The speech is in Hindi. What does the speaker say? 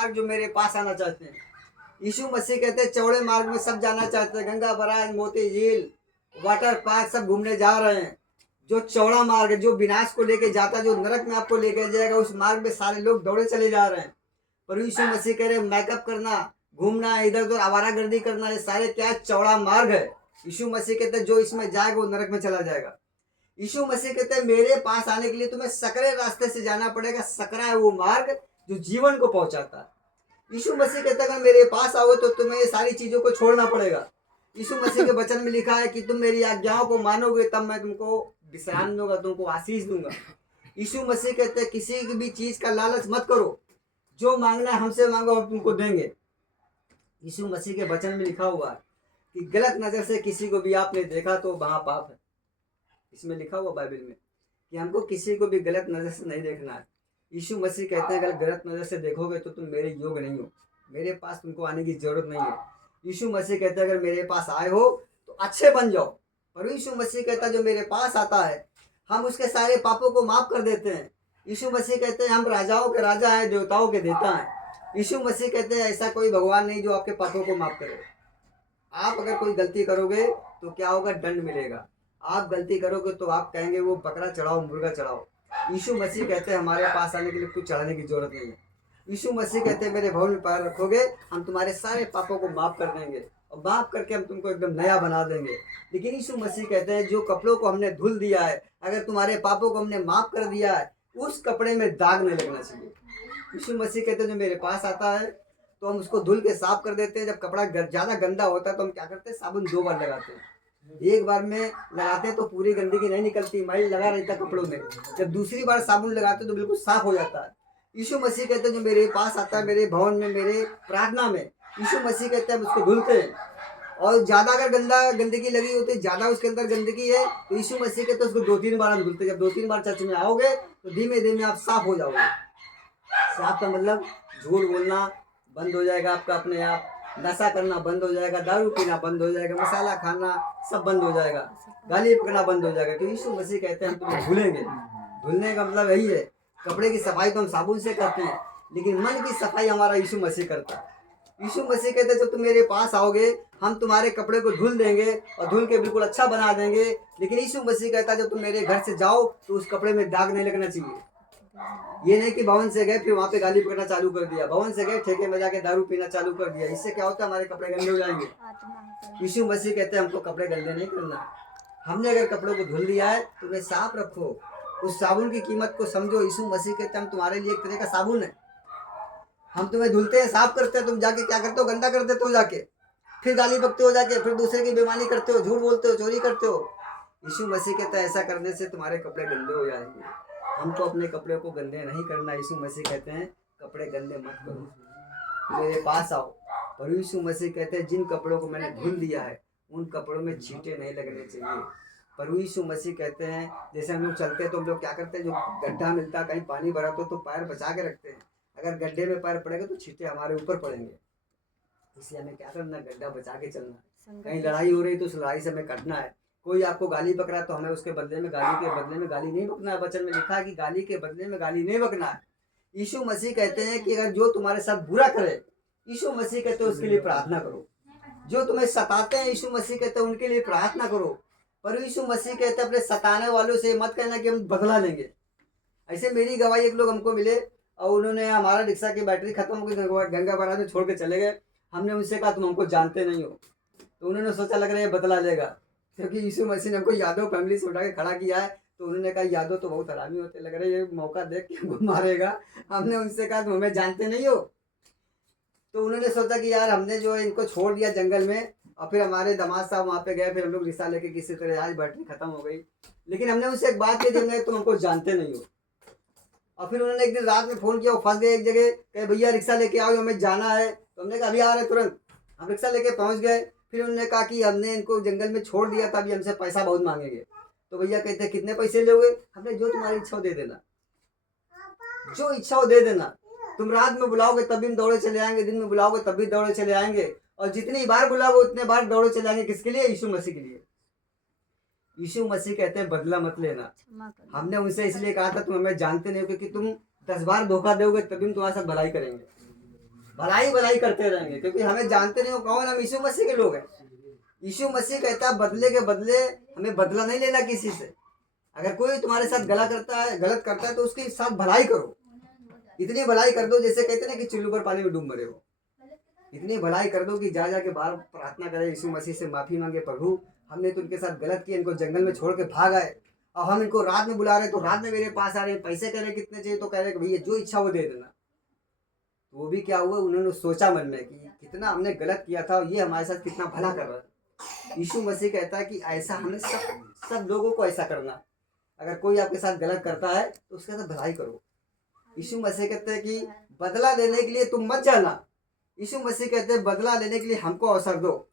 मार्ग जो मेरे पास आना चाहते हैं। यीशु मसीह कहते हैं चौड़े मार्ग में सब जाना चाहते हैं, गंगा बराज, मोती झील, वाटर पार्क सब घूमने जा रहे हैं। जो चौड़ा मार्ग है, जो विनाश को लेके जाता है, जो नरक में आपको लेके जाएगा, उस मार्ग में सारे लोग दौड़े चले जा रहे हैं। पर यीशु मसीह कह रहे हैं मेकअप करना, घूमना, इधर उधर आवारागर्दी करना, ये सारे क्या चौड़ा मार्ग है। यीशु मसीह कहते हैं जो इसमें जाएगा वो नरक में चला जाएगा। यीशु मसीह कहते हैं मेरे पास आने के लिए तुम्हें सकरे रास्ते से जाना पड़ेगा। सकरा है वो मार्ग जो जीवन को पहुंचाता है। यीशु मसीह कहता है अगर मेरे पास आओ तो तुम्हें ये सारी चीजों को छोड़ना पड़ेगा। यीशु मसीह के वचन में लिखा है कि तुम मेरी आज्ञाओं को मानोगे तब मैं तुमको विश्राम दूंगा, तुमको आशीष दूंगा। यीशु मसीह कहते हैं किसी की भी चीज का लालच मत करो, जो मांगना है हमसे मांगो हम तुमको देंगे। यीशु मसीह के वचन में लिखा हुआ है कि गलत नजर से किसी को भी आपने देखा तो वहां पाप है। इसमें लिखा हुआ बाइबल में कि हमको किसी को भी गलत नजर से नहीं देखना है। यीशु मसीह कहते हैं अगर गलत नजर से देखोगे तो तुम मेरे योग्य नहीं हो, मेरे पास तुमको आने की जरूरत नहीं है। यीशु मसीह कहते हैं अगर मेरे पास आए हो तो अच्छे बन जाओ। पर यीशु मसीह कहता है जो मेरे पास आता है हम उसके सारे पापों को माफ कर देते हैं। यीशु मसीह कहते हैं हम राजाओं के राजा हैं, देवताओं के देवता हैं। यीशु मसीह कहते हैं ऐसा कोई भगवान नहीं जो आपके पापों को माफ करे। आप अगर कोई गलती करोगे तो क्या होगा, दंड मिलेगा। आप गलती करोगे तो आप कहेंगे वो बकरा चढ़ाओ, मुर्गा चढ़ाओ। यीशु मसीह कहते हैं हमारे पास आने के लिए कुछ चढ़ाने की जरूरत नहीं है। यीशु मसीह कहते हैं मेरे भवन में पैर रखोगे हम तुम्हारे सारे पापों को माफ कर देंगे और माफ करके हम तुमको एकदम नया बना देंगे। लेकिन यीशु मसीह कहते हैं जो कपड़ों को हमने धुल दिया है, अगर तुम्हारे पापों को हमने माफ कर दिया है, उस कपड़े में दाग नहीं लगना चाहिए। यीशु मसीह कहते हैं जो मेरे पास आता है तो हम उसको धुल के साफ कर देते हैं। जब कपड़ा ज़्यादा गंदा होता है तो हम क्या करते हैं, साबुन 2 बार लगाते हैं। एक बार में लगाते हैं तो पूरी गंदगी नहीं निकलती, मैल लगा रहता कपड़ों में। जब दूसरी बार साबुन लगाते हैं तो बिल्कुल साफ हो जाता है। यीशु मसीह कहते हैं जो मेरे पास आता है, मेरे भवन में, मेरे प्रार्थना में, यीशु मसीह कहते हैं हम उसको धुलते हैं। और ज़्यादा अगर गंदगी लगी होती है, ज़्यादा उसके अंदर गंदगी है तो यीशु मसीह कहते हैं उसको 2-3 बार हम धुलते हैं। जब 2-3 बार चर्च में आओगे तो धीमे धीमे आप साफ हो जाओगे। साफ का मतलब झूठ बोलना बंद हो जाएगा आपका अपने आप, नशा करना बंद हो जाएगा, दारू पीना बंद हो जाएगा, मसाला खाना सब बंद हो जाएगा, गाली पकड़ना बंद हो जाएगा। तो यीशु मसीह कहते हैं हम तुम्हें धुलेंगे। धुलने का मतलब यही है। कपड़े की सफाई तो हम साबुन से करते हैं, लेकिन मन की सफाई हमारा यीशु मसीह करता है। यीशु मसीह कहते हैं जब तुम मेरे पास आओगे हम तुम्हारे कपड़े को धुल देंगे और धुल के बिल्कुल अच्छा बना देंगे। लेकिन यीशु मसीह कहता है जब तुम मेरे घर से जाओ तो उस कपड़े में दाग नहीं लगना चाहिए। ये नहीं कि भवन से गए फिर वहाँ पे गाली पकड़ना चालू कर दिया, भवन से गए ठेके में जाके दारू पीना चालू कर दिया, इससे क्या होता है हमारे कपड़े गंदे हो जाएंगे। यीशु मसीह कहते हैं हमको कपड़े गंदे नहीं करना। हमने अगर कपड़ों को धुल दिया है तो उन्हें साफ रखो, उस साबुन की कीमत को समझो। यीशु मसीह कहते हैं हम तुम्हारे लिए एक तरह का साबुन है। हम तुम्हें धुलते हैं, साफ करते हैं, तुम जाके क्या करते हो, गंदा कर देते हो, जाके फिर गाली बकते हो, जाके फिर दूसरे की बेईमानी करते हो, झूठ बोलते हो, चोरी करते हो। यीशु मसीह कहता है ऐसा करने से तुम्हारे कपड़े गंदे हो जाएंगे। हमको अपने कपड़े को गंदे नहीं करना। यीशु मसीह कहते हैं कपड़े गंदे मत करो, मेरे पास आओ। और यीशु मसीह कहते हैं जिन कपड़ों को मैंने धुल दिया है उन कपड़ों में छींटे नहीं लगने चाहिए। पर यीशु मसीह कहते हैं जैसे हम लोग चलते हैं तो हम लोग क्या करते हैं, जो गड्ढा मिलता है कहीं पानी भरा तो पैर बचा के रखते हैं। अगर गड्ढे में पैर पड़ेगा तो छींटे हमारे ऊपर पड़ेंगे, इसलिए हमें क्या करना, गड्ढा बचा के चलना। कहीं लड़ाई हो रही तो उस लड़ाई से हमें कटना है। कोई आपको गाली बकरा तो हमें उसके बदले में गाली नहीं बकना है। वचन में लिखा है कि गाली के बदले में गाली नहीं बकना है। यीशु मसीह कहते हैं कि अगर जो तुम्हारे साथ बुरा करे, यीशु मसीह कहते हैं उसके लिए प्रार्थना करो। जो तुम्हें सताते हैं यीशु मसीह कहते हैं उनके लिए प्रार्थना करो। पर यीशु मसीह कहते हैं अपने सताने वालों से मत कहना कि हम बदला लेंगे। ऐसे मेरी गवाही एक लोग हमको मिले और उन्होंने हमारा रिक्शा की बैटरी खत्म हो गई, गंगा बराज में छोड़ के चले गए। हमने उनसे कहा तुम हमको जानते नहीं हो, तो उन्होंने सोचा लग रहा है बदला लेगा, क्योंकि यीशु मसीह ने हमको यादव फैमिली से उठा के खड़ा किया है। तो उन्होंने कहा यादव तो बहुत हरामी होते, लग रहा है ये मौका देख के हमको मारेगा। हमने उनसे कहा तुम हमें जानते नहीं हो। तो उन्होंने सोचा कि यार हमने जो है इनको छोड़ दिया जंगल में, और फिर हमारे दामाद साहब वहाँ पे गए, फिर हम लोग रिक्शा लेके किसी तरह आज बैटरी खत्म हो गई। लेकिन हमने उनसे एक बात कही दी, तुम हमको जानते नहीं हो। और फिर उन्होंने एक दिन रात में फ़ोन किया, वो फंस गए एक जगह, कहे भैया रिक्शा लेके आओ हमें जाना है। तो हमने कहा अभी आ रहे तुरंत। हम रिक्शा लेके पहुँच गए। फिर उन्होंने कहा कि हमने इनको जंगल में छोड़ दिया था, अभी हमसे पैसा बहुत मांगेंगे। तो भैया कहते हैं कितने पैसे लोगे? हमने जो तुम्हारी इच्छा हो दे देना, जो इच्छा हो दे देना। तुम रात में बुलाओगे तब भी हम दौड़े चले आएंगे, दिन में बुलाओगे तब भी दौड़े चले आएंगे, और जितनी बार बुलाओगे उतने बार दौड़े चले आएंगे। किसके लिए? यीशु मसीह के लिए। यीशु मसीह कहते हैं बदला मत लेना। हमने उनसे इसलिए कहा था तुम हमें जानते नहीं हो, क्योंकि तुम 10 बार धोखा दोगे तभी हम तुम्हारे साथ भलाई करेंगे। भलाई भलाई करते रहेंगे, क्योंकि हमें जानते नहीं हो कौन, हम यीशु मसीह के लोग हैं। यीशु मसीह कहता है बदले के बदले हमें बदला नहीं लेना किसी से। अगर कोई तुम्हारे साथ गलत करता है तो उसके साथ भलाई करो। इतनी भलाई कर दो, जैसे कहते हैं ना कि चुल्लू पर पानी में डूब मरे हो, इतनी भलाई कर दो कि जा जाके बाहर प्रार्थना करे, यीशु मसीह से माफी मांगे, प्रभु हमने तो उनके साथ गलत किया, इनको जंगल में छोड़ के भाग आए और हम इनको रात में बुला रहे तो रात में मेरे पास आ रहे हैं, पैसे कह रहे कितने चाहिए, तो कह रहे कि भैया जो इच्छा वो दे देना। तो वो भी क्या हुआ, उन्होंने सोचा मन में कि कितना हमने गलत किया था और ये हमारे साथ कितना भला कर रहा है। यीशु मसीह कहता है कि ऐसा हमें सब लोगों को ऐसा करना। अगर कोई आपके साथ गलत करता है तो उसके साथ भलाई करो। यीशु मसीह कहते हैं कि बदला लेने के लिए तुम मत जाना। यीशु मसीह कहते हैं बदला लेने के लिए हमको अवसर दो।